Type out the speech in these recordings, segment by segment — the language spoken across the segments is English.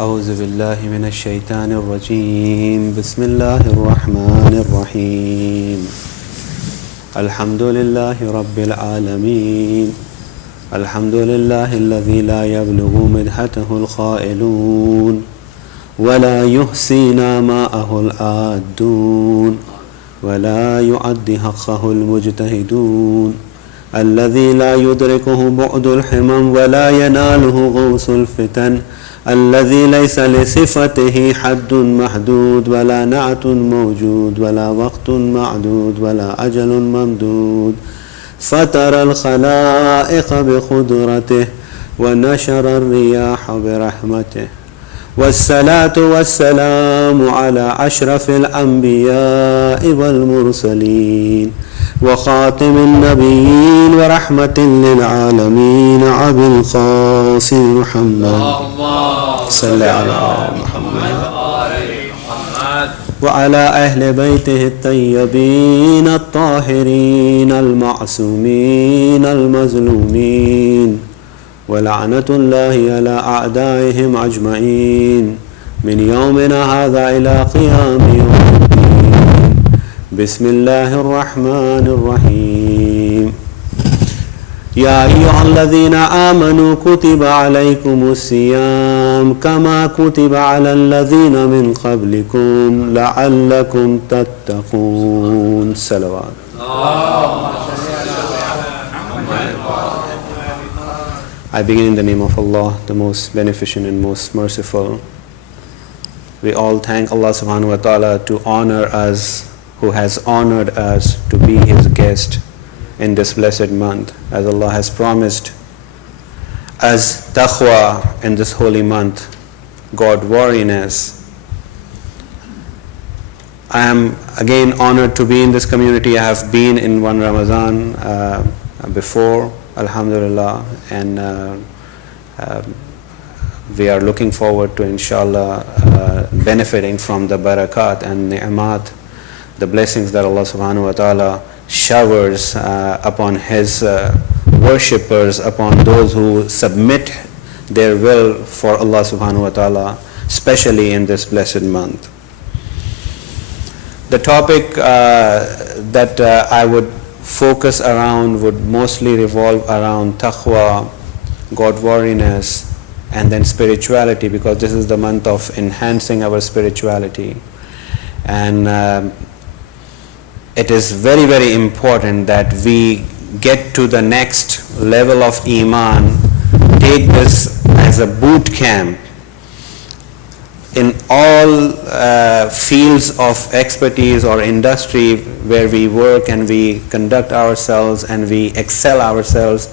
أعوذ بالله من الشيطان الرجيم بسم الله الرحمن الرحيم الحمد لله رب العالمين الحمد لله الذي لا يبلغ مدحته القائلون ولا يحصي نعماءه العادون ولا يعد حقه المجتهدون الذي لا يدركه بعد الحمم ولا يناله غوث الفتن الذي ليس لصفته حد محدود ولا نعت موجود ولا وقت معدود ولا أجل ممدود فطر الخلائق بقدرته ونشر الرياح برحمته والصلاة والسلام على أشرف الأنبياء والمرسلين وخاتم النبيين ورحمة للعالمين أبي القاسم محمد صل على محمد وعلى أهل بيته الطيبين الطاهرين المعصومين المظلومين ولعنة الله على أعدائهم أجمعين من يومنا هذا إلى قيام يوم الدين بسم الله الرحمن الرحيم يا أيها الذين آمنوا كتب عليكم الصيام كما كتب على الذين من قبلكم لعلكم تتقون صلوات I begin in the name of Allah, the most beneficent and most merciful. We all thank Allah subhanahu wa ta'ala to honor us, who has honored us to be His guest in this blessed month, as Allah has promised us taqwa in this holy month, God-wariness. I am again honored to be in this community. I have been in one Ramadan before, Alhamdulillah, and we are looking forward to, inshallah, benefiting from the barakat and ni'mat, the blessings that Allah subhanahu wa ta'ala showers upon His worshippers, upon those who submit their will for Allah subhanahu wa ta'ala, especially in this blessed month. The topic that I would focus around would mostly revolve around taqwa, God-wariness, and then spirituality, because this is the month of enhancing our spirituality. And it is very, very important that we get to the next level of Iman, take this as a boot camp in all fields of expertise or industry where we work and we conduct ourselves and we excel ourselves.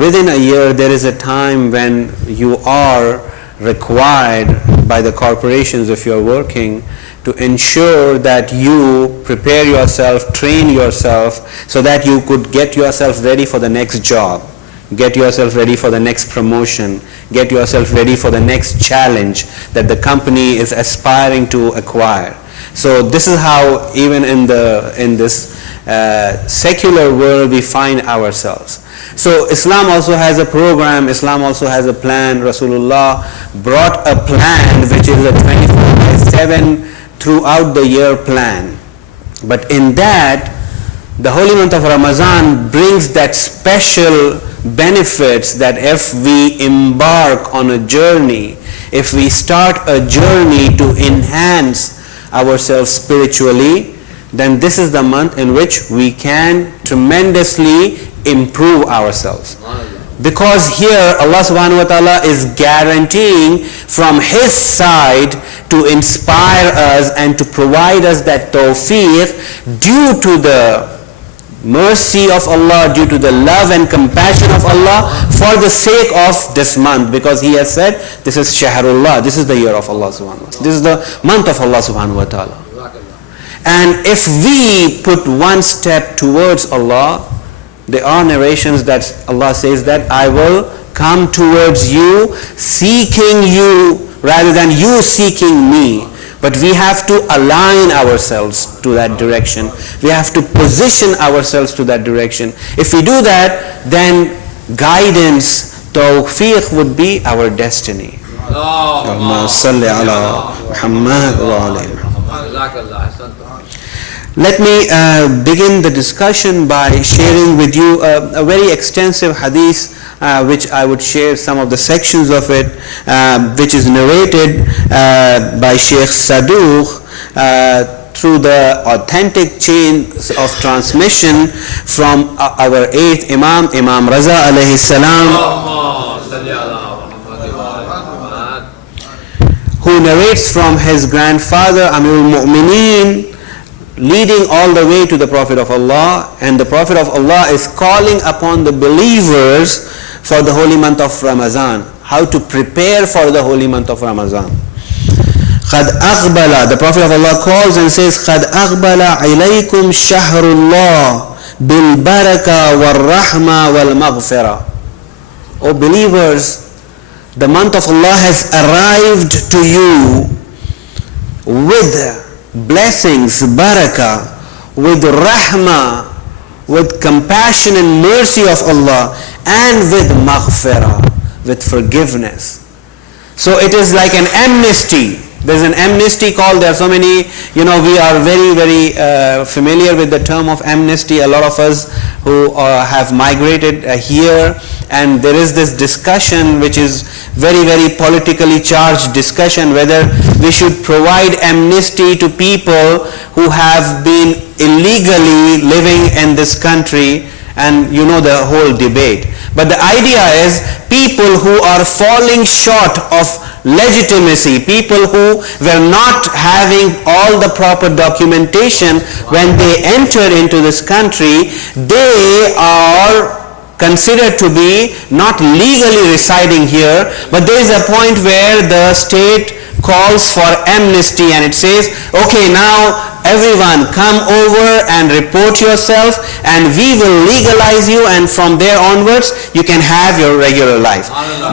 Within a year, there is a time when you are required by the corporations, if you are working, to ensure that you prepare yourself, train yourself, so that you could get yourself ready for the next job, get yourself ready for the next promotion, get yourself ready for the next challenge that the company is aspiring to acquire. So this is how even in this secular world we find ourselves. So Islam also has a program, Islam also has a plan. Rasulullah brought a plan which is a 24/7 throughout the year plan. But in that, the holy month of Ramadan brings that special benefits that if we embark on a journey, if we start a journey to enhance ourselves spiritually, then this is the month in which we can tremendously improve ourselves. Because here Allah subhanahu wa ta'ala is guaranteeing from His side to inspire us and to provide us that tawfiq due to the mercy of Allah, due to the love and compassion of Allah, for the sake of this month, because He has said this is Shahrullah, this is the year of Allah subhanahu wa ta'ala, this is the month of Allah subhanahu wa ta'ala. And if we put one step towards Allah, there are narrations that Allah says that I will come towards you seeking you rather than you seeking me. But we have to align ourselves to that direction. We have to position ourselves to that direction. If we do that, then guidance, tawfiq would be our destiny. Allahumma salli ala Muhammad wa ali Muhammad. Let me begin the discussion by sharing with you a very extensive hadith, which I would share some of the sections of it, which is narrated by Sheikh Saduq through the authentic chains of transmission from our 8th Imam, Imam Raza alayhi salam, who narrates from his grandfather Amirul Mu'mineen, leading all the way to the Prophet of Allah. And the Prophet of Allah is calling upon the believers for the holy month of Ramadan, how to prepare for the holy month of Ramadan. قَدْ أَقْبَلَ, the Prophet of Allah calls and says, قَدْ أَقْبَلَ عِلَيْكُمْ شَهْرُ اللَّهِ بِالْبَرَكَةِ وَالرَّحْمَةِ وَالْمَغْفِرَةِ. O believers, the month of Allah has arrived to you with blessings, barakah, with rahmah, with compassion and mercy of Allah, and with maghfirah, with forgiveness. So it is like an amnesty. There's an amnesty call. There are so many, we are very familiar with the term of amnesty. A lot of us who have migrated here, and there is this discussion which is very politically charged discussion, whether we should provide amnesty to people who have been illegally living in this country, and the whole debate. But the idea is people who are falling short of legitimacy, people who were not having all the proper documentation when they enter into this country, they are considered to be not legally residing here, but there is a point where the state calls for amnesty and it says, okay, now everyone come over and report yourself and we will legalize you, and from there onwards you can have your regular life.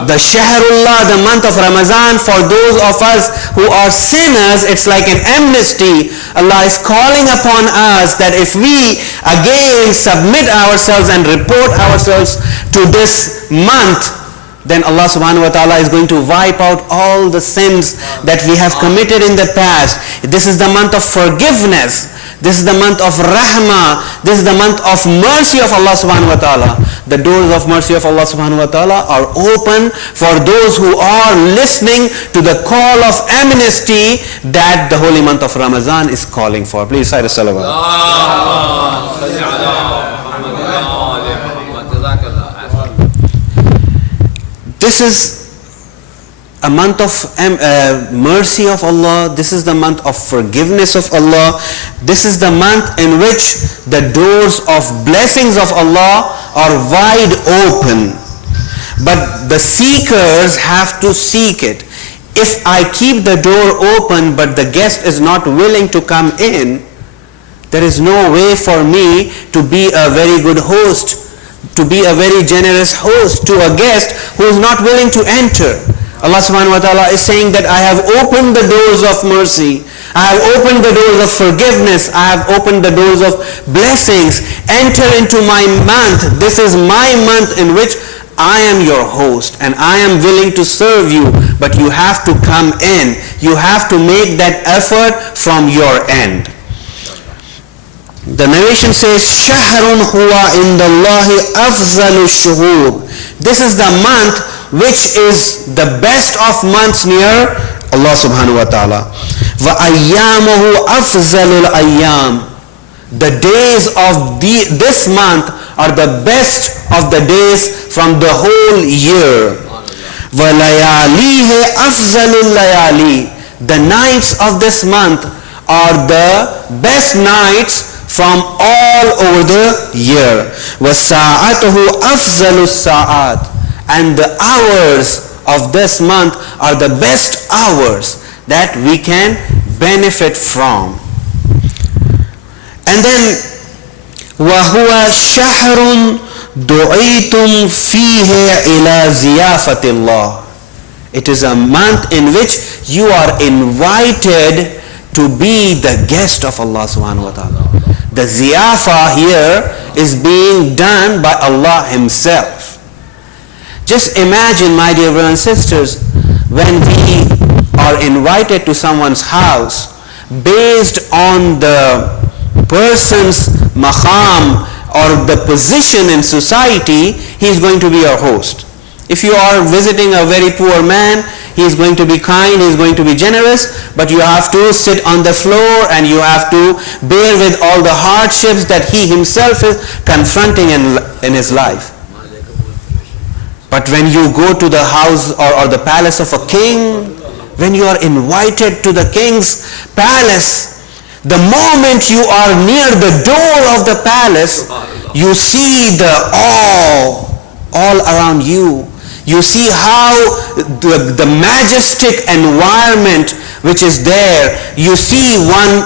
The Shahrullah, the month of Ramadan, for those of us who are sinners, it's like an amnesty. Allah is calling upon us that if we again submit ourselves and report ourselves to this month, then Allah subhanahu wa ta'ala is going to wipe out all the sins that we have committed in the past. This is the month of forgiveness. This is the month of rahmah. This is the month of mercy of Allah subhanahu wa ta'ala. The doors of mercy of Allah subhanahu wa ta'ala are open for those who are listening to the call of amnesty that the holy month of Ramadan is calling for. Please say the salawat. This is a month of mercy of Allah. This is the month of forgiveness of Allah. This is the month in which the doors of blessings of Allah are wide open. But the seekers have to seek it. If I keep the door open but the guest is not willing to come in, there is no way for me to be a very good host, to be a very generous host to a guest who is not willing to enter. Allah subhanahu wa ta'ala is saying that I have opened the doors of mercy. I have opened the doors of forgiveness. I have opened the doors of blessings. Enter into my month. This is my month in which I am your host and I am willing to serve you. But you have to come in. You have to make that effort from your end. The narration says, Shahrun huwa indallahi afzalu shuhur. This is the month which is the best of months near Allah subhanahu wa ta'ala. Wa ayyamuhu afzalul ayyam. The days of this month are the best of the days from the whole year. Wa layalihi afzalul layali. The nights of this month are the best nights from all over the year. وَسَاعَتُهُ أَفْزَلُ السَّاعَاتِ. And the hours of this month are the best hours that we can benefit from. And then وَهُوَ شَهْرٌ دُعِيتُمْ فِيهِ إِلَى زِيَافَةِ اللَّهِ. It is a month in which you are invited to be the guest of Allah subhanahu wa ta'ala. The ziyafa here is being done by Allah Himself. Just imagine, my dear brothers and sisters, when we are invited to someone's house based on the person's maqam or the position in society, he is going to be your host. If you are visiting a very poor man, he is going to be kind, he is going to be generous, but you have to sit on the floor and you have to bear with all the hardships that he himself is confronting in his life. But when you go to the house or the palace of a king, when you are invited to the king's palace, the moment you are near the door of the palace, you see the awe all around you. You see how the majestic environment which is there. You see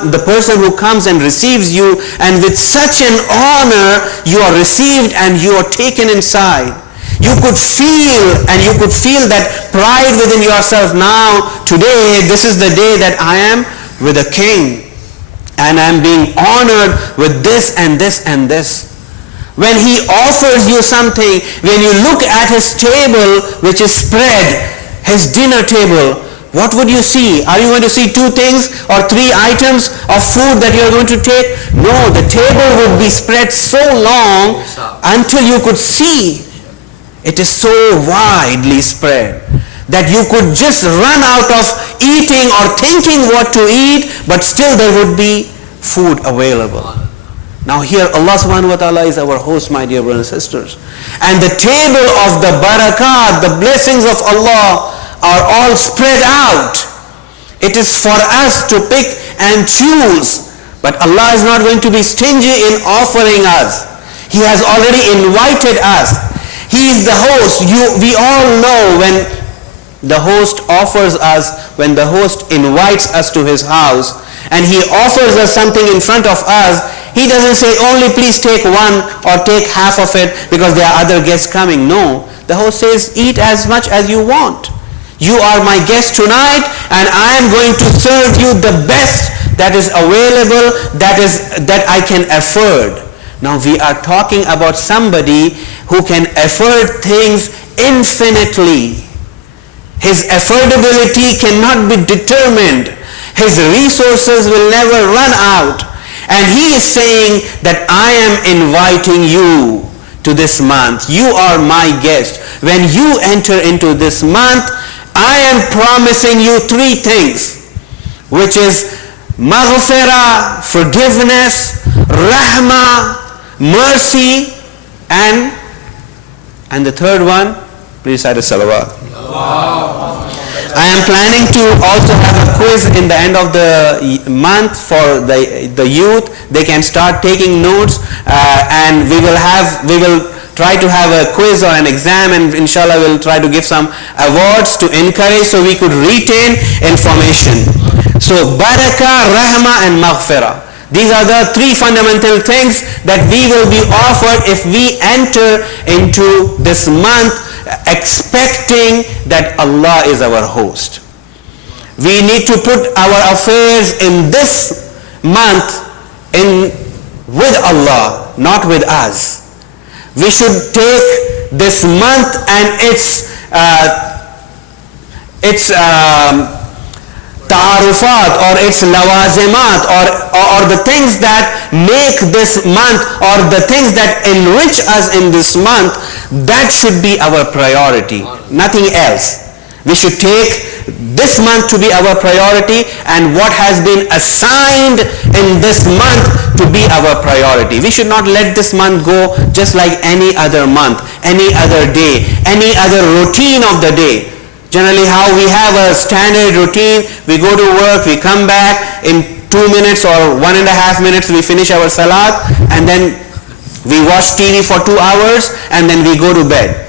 the person who comes and receives you, and with such an honor you are received and you are taken inside. You could feel that pride within yourself. Now, today, this is the day that I am with a king, and I am being honored with this and this and this. When he offers you something, when you look at his table which is spread, his dinner table, what would you see? Are you going to see 2 things or 3 items of food that you are going to take? No, the table would be spread so long until you could see. It is so widely spread that you could just run out of eating or thinking what to eat, but still there would be food available. Now here Allah subhanahu wa ta'ala is our host, my dear brothers and sisters. And the table of the barakat, the blessings of Allah are all spread out. It is for us to pick and choose. But Allah is not going to be stingy in offering us. He has already invited us. He is the host. We all know when the host offers us, when the host invites us to his house, and he offers us something in front of us, he doesn't say, only please take one or take half of it because there are other guests coming. No. The host says, eat as much as you want. You are my guest tonight, and I am going to serve you the best that is available, that I can afford. Now we are talking about somebody who can afford things infinitely. His affordability cannot be determined. His resources will never run out. And he is saying that I am inviting you to this month. You are my guest. When you enter into this month, I am promising you 3 things, which is maghfirah, forgiveness, rahmah, mercy, and the third one, please recite a salawat. I am planning to also have a quiz in the end of the month for the youth. They can start taking notes, and we will try to have a quiz or an exam, and inshallah we'll try to give some awards to encourage so we could retain information. So barakah, rahmah, and maghfirah. These are the 3 fundamental things that we will be offered if we enter into this month expecting that Allah is our host. We need to put our affairs in this month with Allah, not with us. We should take this month and its ta'arufat or its lawazimat or the things that make this month or the things that enrich us in this month, that should be our priority, nothing else. We should take this month to be our priority, and what has been assigned in this month to be our priority. We should not let this month go just like any other month, any other day, any other routine of the day. Generally how we have a standard routine, we go to work, we come back, in 2 minutes or 1.5 minutes we finish our salat, and then we watch TV for 2 hours, and then we go to bed.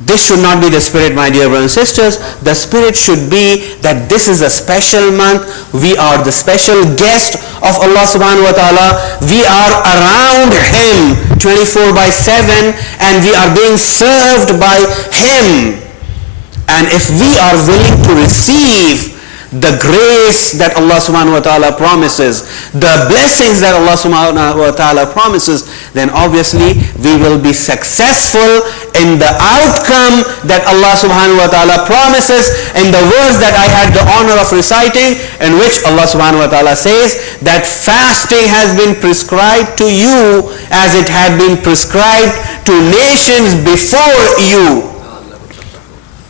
This should not be the spirit, my dear brothers and sisters. The spirit should be that this is a special month. We are the special guest of Allah subhanahu wa ta'ala. We are around Him 24/7, and we are being served by Him. And if we are willing to receive the grace that Allah subhanahu wa ta'ala promises, the blessings that Allah subhanahu wa ta'ala promises, then obviously we will be successful in the outcome that Allah subhanahu wa ta'ala promises in the verse that I had the honor of reciting, in which Allah subhanahu wa ta'ala says that fasting has been prescribed to you as it had been prescribed to nations before you.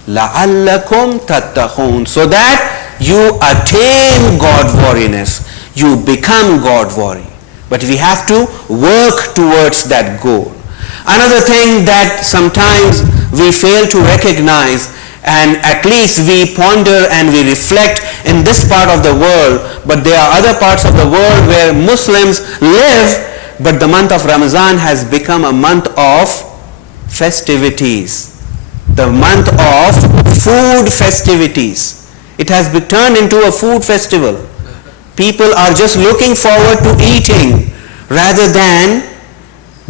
لَعَلَّكُمْ تَتَّقُونَ, so that you attain God-wariness, you become God-wary. But we have to work towards that goal. Another thing that sometimes we fail to recognize, and at least we ponder and we reflect in this part of the world, but there are other parts of the world where Muslims live, but the month of Ramadan has become a month of festivities, the month of food festivities. It has been turned into a food festival. People are just looking forward to eating rather than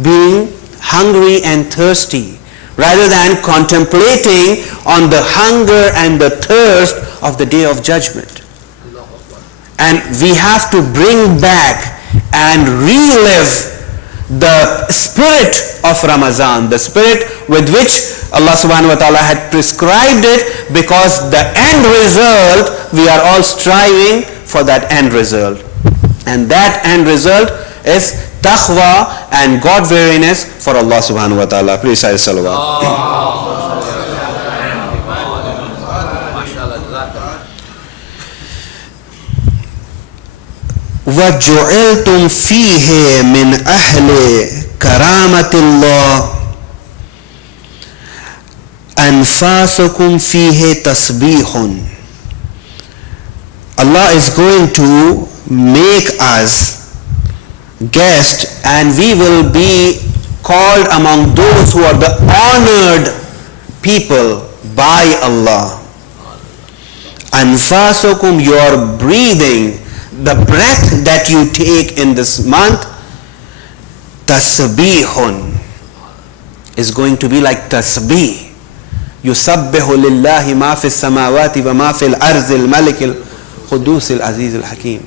being hungry and thirsty, rather than contemplating on the hunger and the thirst of the Day of Judgment. And we have to bring back and relive the spirit of Ramadan, the spirit with which Allah subhanahu wa ta'ala had prescribed it, because the end result, we are all striving for that end result. And that end result is taqwa and God-wariness for Allah subhanahu wa ta'ala. Please say salawat. وَجُعِلْتُمْ فِيهِ مِنْ أَهْلِ كَرَامَةِ اللَّهِ أَنْفَاسُكُمْ فِيهِ تَسْبِيحٌ. Allah is going to make us guests, and we will be called among those who are the honored people by Allah. أَنْفَاسُكُمْ, your breathing, the breath that you take in this month, tasbihun, is going to be like tasbih. Yusabbihu lillahi ma fi samawati wa ma fil arzil malikil qudusil azizil hakim.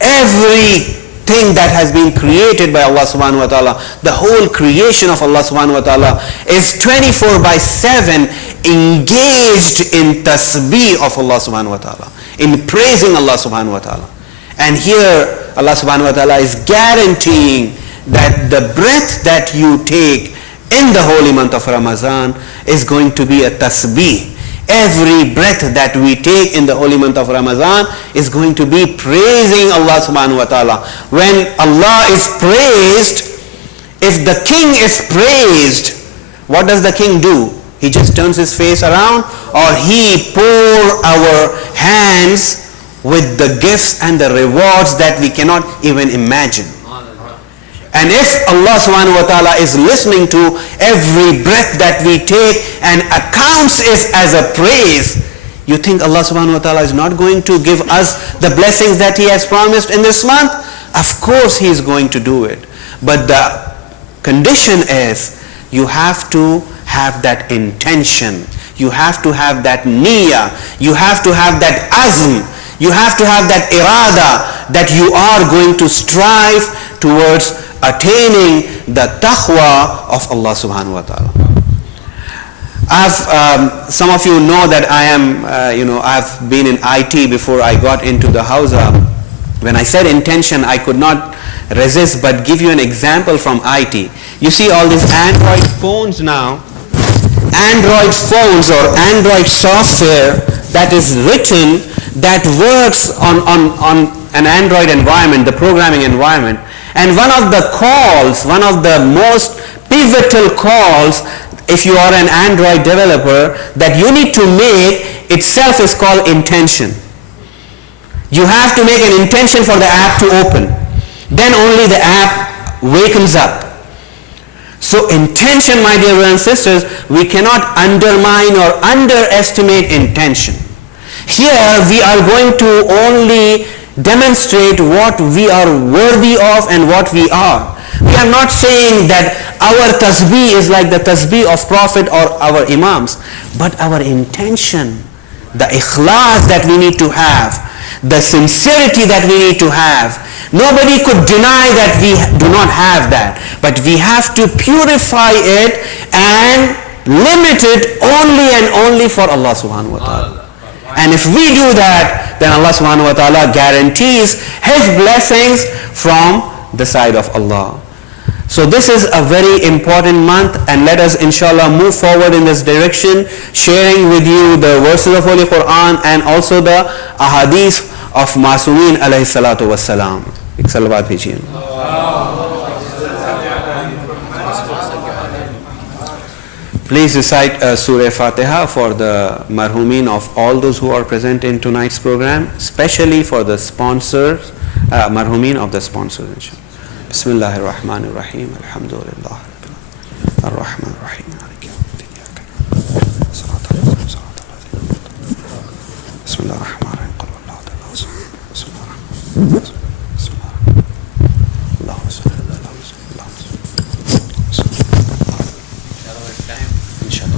Everything that has been created by Allah subhanahu wa ta'ala, the whole creation of Allah subhanahu wa ta'ala, is 24/7 engaged in tasbih of Allah subhanahu wa ta'ala, in praising Allah subhanahu wa ta'ala. And here Allah subhanahu wa ta'ala is guaranteeing that the breath that you take in the holy month of Ramadan is going to be a tasbih. Every breath that we take in the holy month of Ramadan is going to be praising Allah subhanahu wa ta'ala. When Allah is praised, if the king is praised, what does the king do? He just turns his face around, or he pour our hands with the gifts and the rewards that we cannot even imagine. And if Allah subhanahu wa ta'ala is listening to every breath that we take and accounts it as a praise, you think Allah subhanahu wa ta'ala is not going to give us the blessings that He has promised in this month? Of course He is going to do it. But the condition is, you have to have that intention. You have to have that niyyah. You have to have that azm. You have to have that irada that you are going to strive towards attaining the taqwa of Allah subhanahu wa ta'ala. Some of you know that I am, I've been in IT before I got into the Hausa. When I said intention, I could not resist but give you an example from IT. You see all these Android phones now, Android phones or Android software that is written, that works on an Android environment, the programming environment. And one of the calls, one of the most pivotal calls, if you are an Android developer, that you need to make itself is called intention. You have to make an intention for the app to open. Then only the app wakens up. So intention, my dear brothers and sisters, we cannot undermine or underestimate intention. Here we are going to only demonstrate what we are worthy of and what we are. We are not saying that our tasbih is like the tasbih of Prophet or our imams, but our intention, the ikhlas that we need to have, the sincerity that we need to have. Nobody could deny that we do not have that, but we have to purify it and limit it only and only for Allah subhanahu wa ta'ala. And if we do that, then Allah subhanahu wa ta'ala guarantees His blessings from the side of Allah. So this is a very important month, and let us inshallah move forward in this direction, sharing with you the verses of Holy Quran and also the ahadith of Masumeen alayhi salatu wassalam. एक सलवात भेजिए. Please recite Surah Fatiha for the marhumin of all those who are present in tonight's program, especially for the sponsors, marhumin of the sponsors, inshallah. Bismillahir Rahmanir Rahim. Alhamdulillah. Ar-Rahman Ar-Rahim. Bismillahir Rahmanir Rahim. Qul huwallahu ahad. Bismillahir Rahmanir Rahim.